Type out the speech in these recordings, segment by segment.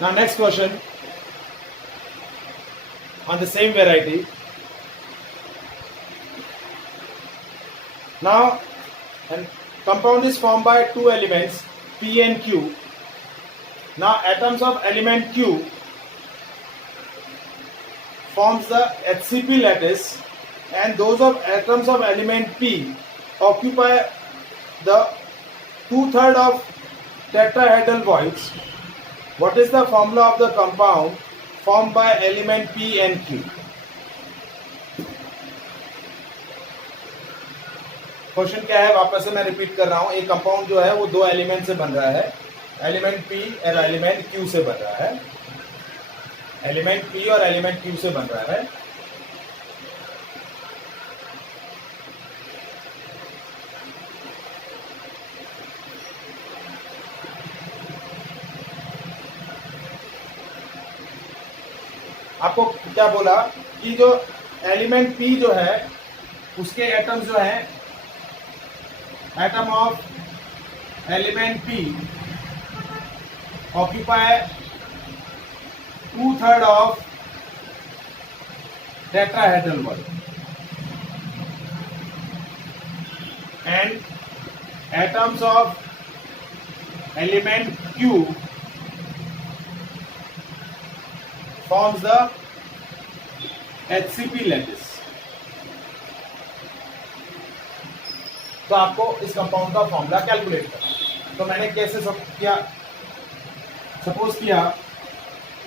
Now next question on the same variety. Now a compound is formed by two elements P and Q. Now atoms of element Q forms the HCP lattice, and those of atoms of element P occupy the 2/3 of tetrahedral voids. What is the formula of the compound formed by element P and Q? Question क्या है, वापस से मैं repeat कर रहा हूं. एक compound जो है वो दो एलिमेंट से बन रहा है. एलिमेंट P और एलिमेंट Q से बन रहा है. एलिमेंट P और एलिमेंट Q से बन रहा है. आपको क्या बोला कि जो एलिमेंट P जो है उसके एटम्स जो है, atom of element P occupy 2/3 of tetrahedral void, and atoms of element Q forms the HCP lattice. तो आपको इस कंपाउंड का फॉर्मूला कैलकुलेट करना. तो मैंने कैसे किया, सपोज किया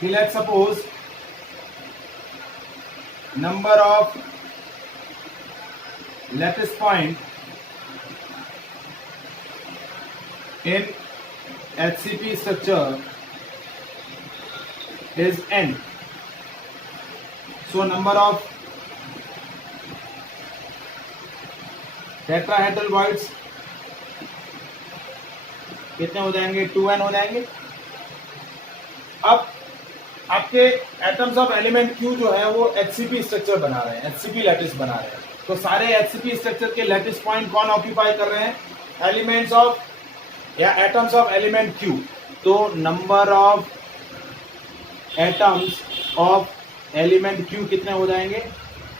कि let's suppose number of lattice point in HCP structure is n. So number of tetrahedral voids कितने हो जाएंगे? 2n हो जाएंगे. अब आपके एटम्स ऑफ एलिमेंट Q जो है वो HCP स्ट्रक्चर बना रहे हैं, HCP लैटिस बना रहे हैं. तो सारे HCP स्ट्रक्चर के लैटिस पॉइंट कौन ऑक्यूपाई कर रहे हैं? एलिमेंट्स ऑफ या एटम्स ऑफ एलिमेंट Q. तो number of atoms of element Q कितने हो जाएंगे?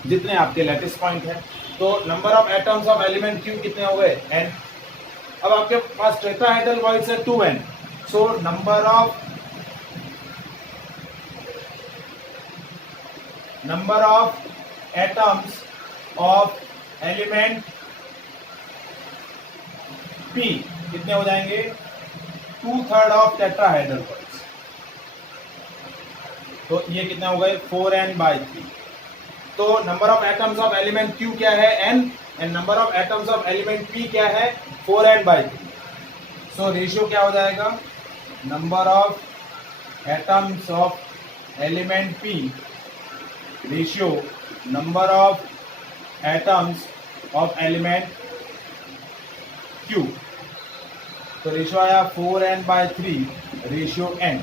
जितने आपके लैटिस पॉइंट है. तो number of atoms of element Q कितने हो गए? n. अब आपके पास टेट्राहेड्रल वॉइड्स है 2n. So number of atoms of element P कितने हो जाएंगे? 2/3 ऑफ टेट्राहेड्रल वॉइड्स. तो ये कितने हो गए? 4n/3. तो number of atoms of element Q क्या है? n. And number of atoms of element P क्या है? 4n/3. सो रेशियो क्या हो जाएगा? Number of atoms of element P ratio number of atoms of element Q. तो ratio आया 4n/3 ratio n.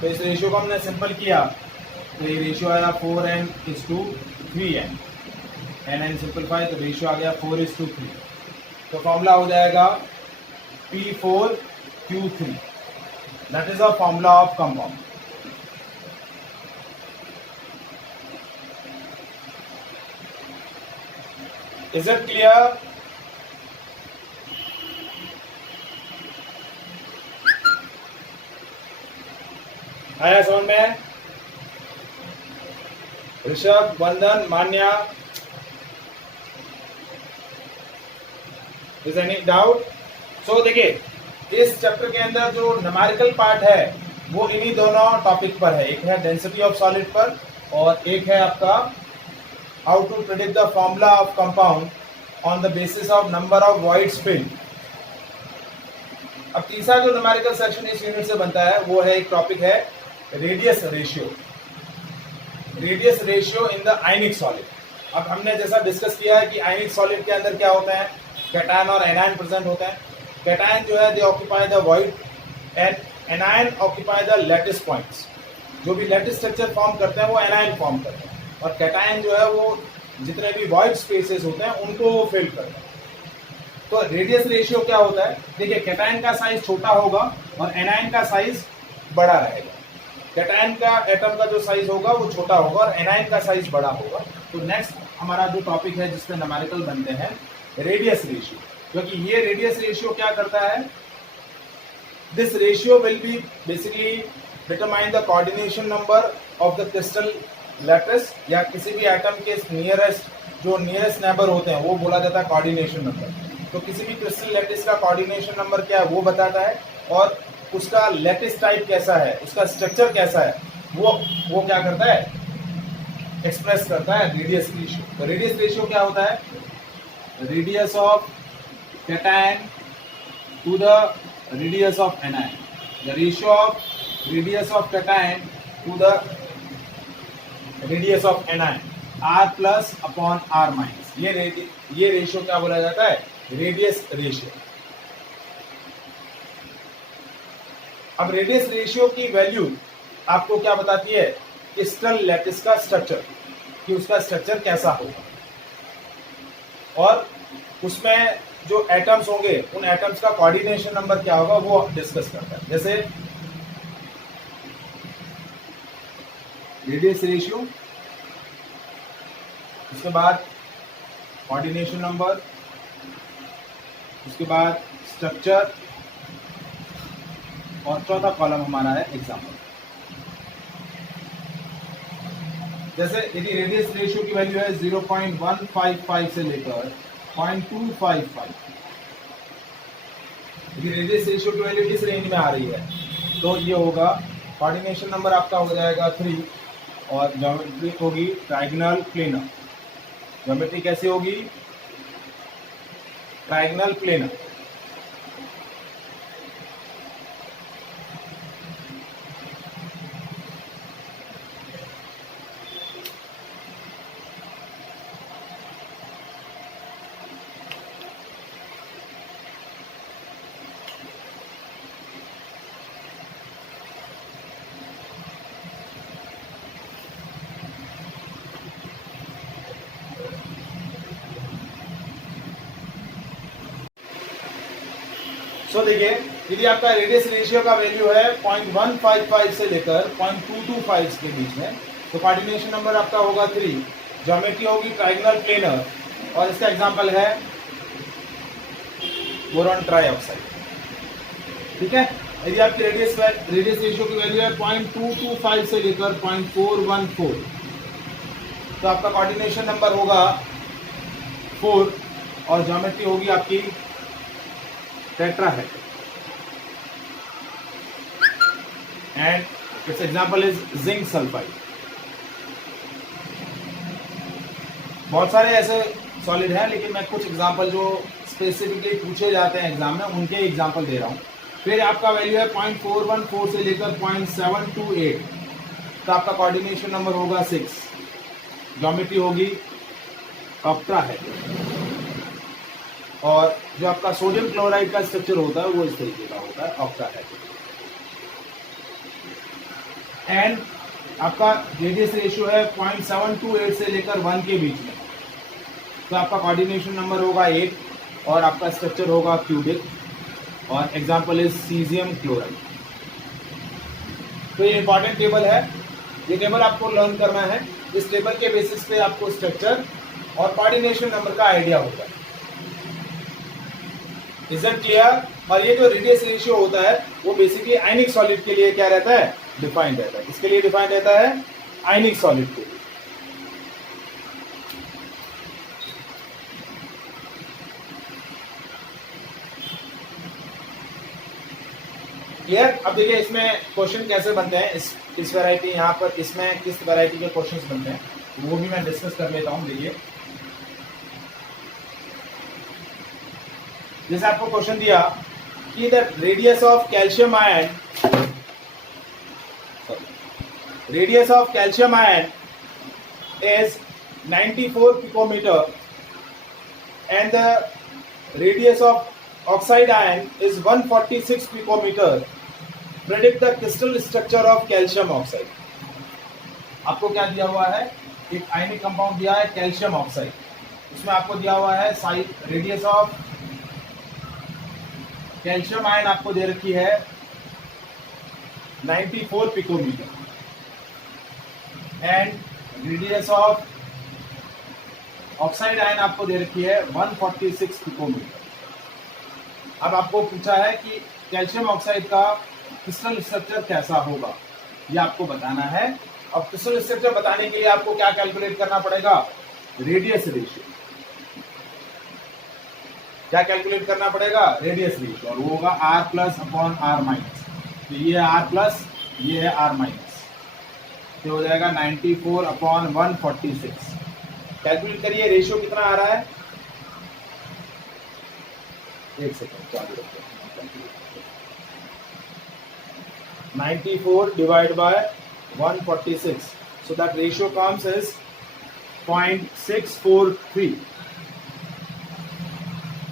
तो इस रेशियो को हमने सिंपल किया तो ये रेशियो आया 4n/3n. n सिंपलीफाई तो रेशियो आ गया 4:3. तो फॉर्मूला हो जाएगा P4Q3. That is the formula of compound. Is it clear? आया समझ में? ऋषभ, वंदन, मान्या, इज एनी डाउट? सो देखिए, इस चैप्टर के अंदर जो न्यूमेरिकल पार्ट है वो इन्हीं दोनों टॉपिक पर है. एक है डेंसिटी ऑफ सॉलिड पर और एक है आपका how to predict the formula of compound on the basis of number of voids filled. अब तीसरा जो न्यूमेरिकल सेक्शन इस यूनिट से बनता है वो है, एक टॉपिक है radius ratio. Radius ratio in the ionic solid. अब हमने जैसा डिस्कस किया है कि आयनिक सॉलिड के अंदर क्या होता है? कैटायन और एनायन प्रेजेंट होता है. कैटायन जो है दे occupy the void and anion occupy the lattice points. जो भी लैटिस स्ट्रक्चर फॉर्म करते हैं वो एनायन फॉर्म करते हैं, और कैटायन जो है वो जितने भी वॉइड स्पेसेस होते हैं उनको फिल करते हैं. तो रेडियस रेशियो क्या होता है, देखिए कैटायन का साइज छोटा होगा और एनायन का साइज बड़ा रहेगा। कैटायन का एटम का जो साइज होगा वो छोटा होगा और एनायन का साइज बड़ा होगा। तो नेक्स्ट हमारा जो टॉपिक है जिसमें न्यूमेरिकल बनते हैं, रेडियस रेशियो। क्योंकि ये रेडियस रेशियो क्या करता है, this ratio will be basically determine the coordination number of the crystal lattice, या किसी भी एटम के नियरेस्ट जो नियरेस्ट नेबर होते हैं वो बोला जाता है कोऑर्डिनेशन नंबर। तो किसी भी क्रिस्टल लैटिस का कोऑर्डिनेशन नंबर क्या है वो बताता है, और उसका लैटिस टाइप कैसा है, उसका स्ट्रक्चर कैसा है, वो क्या करता है, एक्सप्रेस करता है रेडियस रेशियो। तो रेडियस रेशियो क्या होता है, radius of cation to the radius of anion, the ratio of radius of cation to the radius of anion, r plus upon r minus. ये रेशियो क्या बोला जाता है, रेडियस रेशियो। अब रेडियस रेशियो की वैल्यू आपको क्या बताती है, क्रिस्टल लैटिस का स्ट्रक्चर, कि उसका स्ट्रक्चर कैसा होगा, और उसमें जो एटम्स होंगे उन एटम्स का कोऑर्डिनेशन नंबर क्या होगा वो डिस्कस करता है। जैसे रेडियस रेशियो, उसके बाद कोऑर्डिनेशन नंबर, उसके बाद स्ट्रक्चर, और चौथा कॉलम हमारा है एग्जाम्पल। जैसे यदि रेडियस रेशियो की वैल्यू है 0.155 से लेकर 0.255, यदि रेडियस रेशियो की वैल्यू इस रेंज में आ रही है तो ये होगा, कोऑर्डिनेशन नंबर आपका हो जाएगा 3, और ज्योमेट्री होगी ट्रायंगल प्लेनर। ज्योमेट्री कैसी होगी, ट्रायंगल प्लेनर। सो देखिए, यदि आपका रेडियस रेशियो का वैल्यू है 0.155 से लेकर 0.225 के बीच में, तो कोऑर्डिनेशन नंबर आपका होगा 3, ज्योमेट्री होगी ट्रायंगल प्लेनर, और इसका एग्जांपल है बोरॉन ट्राइऑक्साइड। ठीक है, यदि आपकी रेडियस रेशियो की वैल्यू है 0.225 से लेकर 0.414, तो आपका कोऑर्डिनेशन नंबर होगा 4, और ज्योमेट्री होगी आपकी tetrahedral, and its example is zinc sulfide। बहुत सारे ऐसे सॉलिड हैं, लेकिन मैं कुछ एग्जांपल जो स्पेसिफिकली पूछे जाते हैं एग्जाम में उनके एग्जांपल दे रहा हूं। फिर आपका वैल्यू है 0.414 से लेकर 0.728, तो आपका कोऑर्डिनेशन नंबर होगा 6, ज्योमेट्री होगी ऑक्टाहेड्रल, और जो आपका सोडियम क्लोराइड का स्ट्रक्चर होता है वो इस तरीके का होता है, ऑक्टाहेड्रल। एंड आपका रेडियस रेशियो है 0.728 से लेकर 1 के बीच में, तो आपका कोऑर्डिनेशन नंबर होगा 8, और आपका स्ट्रक्चर होगा क्यूबिक, और एग्जांपल इज सीजियम क्लोराइड। तो ये इंपॉर्टेंट टेबल है, ये टेबल आपको लर्न करना है। इस टेबल के बेसिस पे आपको स्ट्रक्चर और कोऑर्डिनेशन नंबर का आइडिया होता है। Is it clear? और ये जो रेडियस रेशियो होता है वो बेसिकली आयनिक सॉलिड के लिए क्या रहता है, डिफाइंड रहता है। इसके लिए डिफाइंड रहता है आयनिक सॉलिड के लिए। क्लियर? अब देखिए इसमें क्वेश्चन कैसे बनते हैं, इस वैरायटी यहाँ पर इसमें किस वैरायटी के क्वेश्चंस बनते हैं वो भी मैं डिस्कस कर लेता हूँ। देखिए जैसे आपको क्वेश्चन दिया कि the radius of calcium ion is 94 picometer and the radius of oxide ion is 146 picometer. Predict the crystal structure of calcium oxide. आपको क्या दिया हुआ है, एक आयनिक कंपाउंड दिया है कैल्शियम ऑक्साइड, उसमें आपको दिया हुआ है size radius of calcium ion आपको दे रखी है 94 picometer and radius of oxide ion आपको दे रखी है 146 पिकोमीटर। अब आपको पूछा है कि कैल्शियम ऑक्साइड का क्रिस्टल स्ट्रक्चर कैसा होगा, ये आपको बताना है। अब क्रिस्टल स्ट्रक्चर बताने के लिए आपको क्या कैलकुलेट करना पड़ेगा, रेडियस रेशियो। क्या कैलकुलेट करना पड़ेगा, रेडियस रेशियो, और वो होगा r plus upon r minus. तो ये है r प्लस, ये है r माइनस, तो हो जाएगा 94 अपॉन 146। कैलकुलेट करिए रेशियो कितना आ रहा है, एक सेकेंड चालू रखिए। 94 divide by 146, so that ratio comes as 0.643।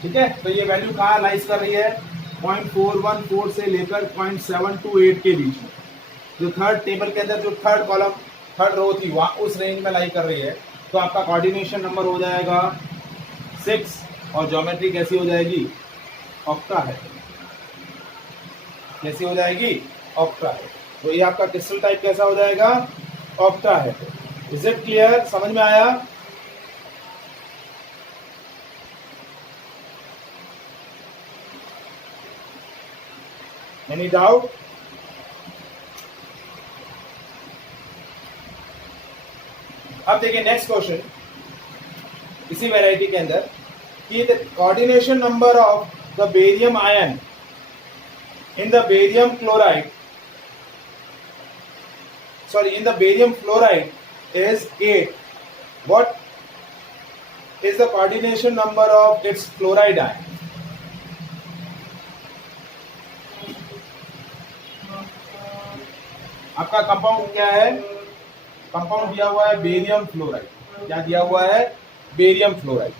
ठीक है, तो ये वैल्यू कहाँ लाइज कर रही है, 0.414 से लेकर 0.728 के बीच में। जो थर्ड टेबल के अंदर जो थर्ड कॉलम थर्ड रो थी वहां उस रेंज में लाई कर रही है। तो आपका कोऑर्डिनेशन नंबर हो जाएगा 6 और ज्योमेट्री कैसी हो जाएगी, ऑक्टा है। कैसी हो जाएगी, ऑक्टा है। तो ये आपका क्रिस्टल टाइप कैसा हो जाएगा, ऑक्टा है। इज इट क्लियर, समझ में आया? Any doubt? अब देखिए नेक्स्ट क्वेश्चन इसी वैरायटी के अंदर कि the coordination number of the barium ion in the barium chloride, sorry, in the barium fluoride is 8. What is the coordination number of its fluoride ion? आपका compound क्या है, compound दिया हुआ है बेरियम फ्लोराइड। क्या दिया हुआ है, बेरियम फ्लोराइड।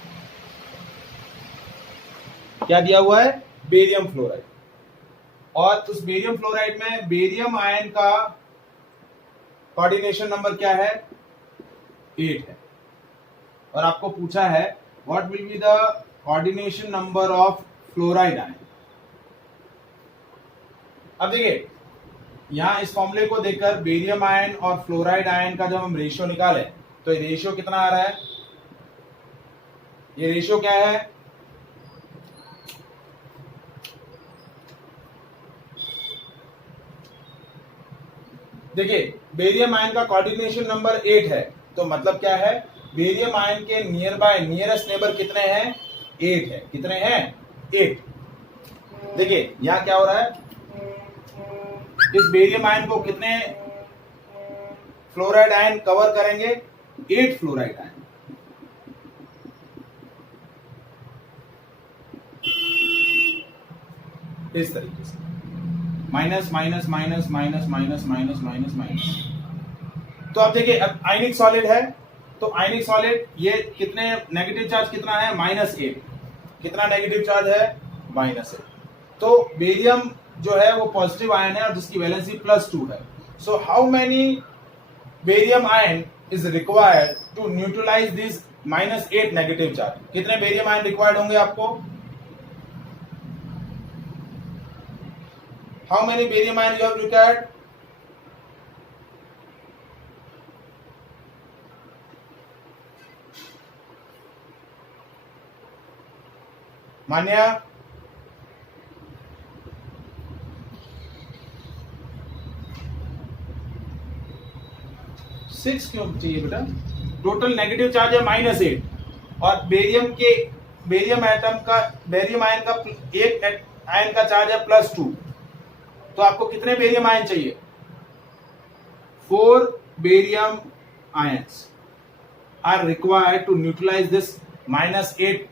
क्या दिया हुआ है, बेरियम फ्लोराइड। और उस बेरियम फ्लोराइड में बेरियम आयन का कोऑर्डिनेशन नंबर क्या है, 8 है। और आपको पूछा है what will be the coordination number of fluoride ion. अब देखिए यहां इस फॉर्मूले को देखकर बेरियम आयन और फ्लोराइड आयन का जब हम रेशियो निकालें तो ये रेशियो कितना आ रहा है, ये रेशियो क्या है, देखिए बेरियम आयन का कोऑर्डिनेशन नंबर 8 है। तो मतलब क्या है, बेरियम आयन के नियर बाय नियरेस्ट नेबर कितने हैं, 8 है। कितने हैं, 8। देखिए यहां क्या हो रहा है, इस बेरियम आयन को कितने फ्लोराइड आयन कवर करेंगे, 8 फ्लोराइड आयन। इस तरीके से minus minus minus minus minus minus minus minus. तो अब देखिए अब आयनिक सॉलिड है, तो आयनिक सॉलिड ये कितने नेगेटिव चार्ज कितना है, -8। कितना नेगेटिव चार्ज है, -8। तो बेरियम जो है वो पॉजिटिव आयन है और जिसकी वैलेंसी +2 है। So how many barium ion is required to neutralize this -8 negative charge. कितने बेरियम आयन रिक्वायर्ड होंगे आपको, how many barium ion you have required, मान्या? 6 क्यों चाहिए बेटा, टोटल नेगेटिव चार्ज है -8 और बेरियम आयन का एक आयन का चार्ज है +2। तो आपको कितने बेरियम आयन चाहिए, 4 barium ions are required to neutralize this -8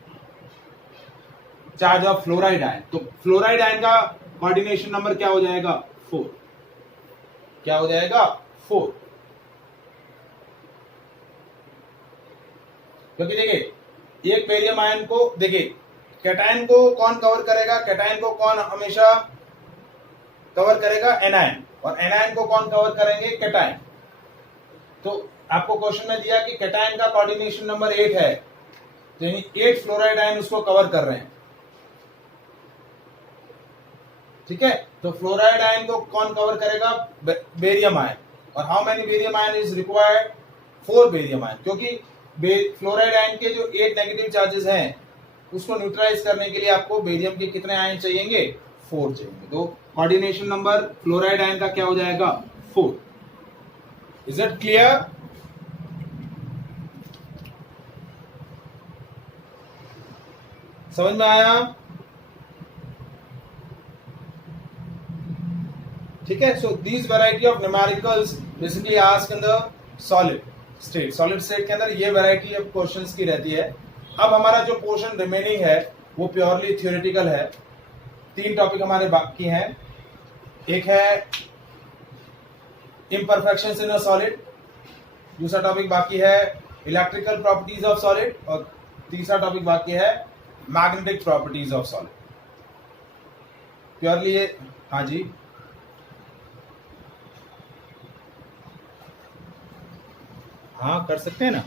charge of fluoride ion. तो फ्लोराइड आयन का कोऑर्डिनेशन नंबर क्या हो जाएगा, 4। क्या हो जाएगा, 4। क्योंकि देखिए एक बेरियम आयन को, देखिए कैटायन को कौन कवर करेगा, कैटायन को कौन हमेशा कवर करेगा, एनायन, और एनायन को कौन कवर करेंगे, कैटायन। तो आपको क्वेश्चन में दिया कि कैटायन का कोऑर्डिनेशन नंबर 8 है, तो यानी 8 फ्लोराइड आयन उसको कवर कर रहे हैं। ठीक है, तो फ्लोराइड आयन को कौन कवर करेगा? Barium ion. और how many barium ion is required? 4 barium ion, क्योंकि फ्लोराइड आयन के जो 8 नेगेटिव चार्जेस हैं उसको न्यूट्रलाइज करने के लिए आपको बेरियम के कितने आयन चाहिएंगे? 4 चाहिएंगे। तो कोऑर्डिनेशन नंबर फ्लोराइड आयन का क्या हो जाएगा? 4। Is it clear? समझ में आया? ठीक है, so these variety of numericals basically asked in the solid state. Solid state के अंदर ये वैरायटी ऑफ क्वेश्चंस की रहती है। अब हमारा जो पोर्शन रिमेनिंग है वो प्योरली थियोरेटिकल है। 3 टॉपिक हमारे बाकी हैं। एक है इम्परफेक्शंस इन अ सॉलिड, दूसरा टॉपिक बाकी है इलेक्ट्रिकल प्रॉपर्टीज ऑफ सॉलिड, और तीसरा टॉपिक बाकी है magnetic properties of solid. Purely ये, हाँ जी, हाँ कर सकते हैं ना।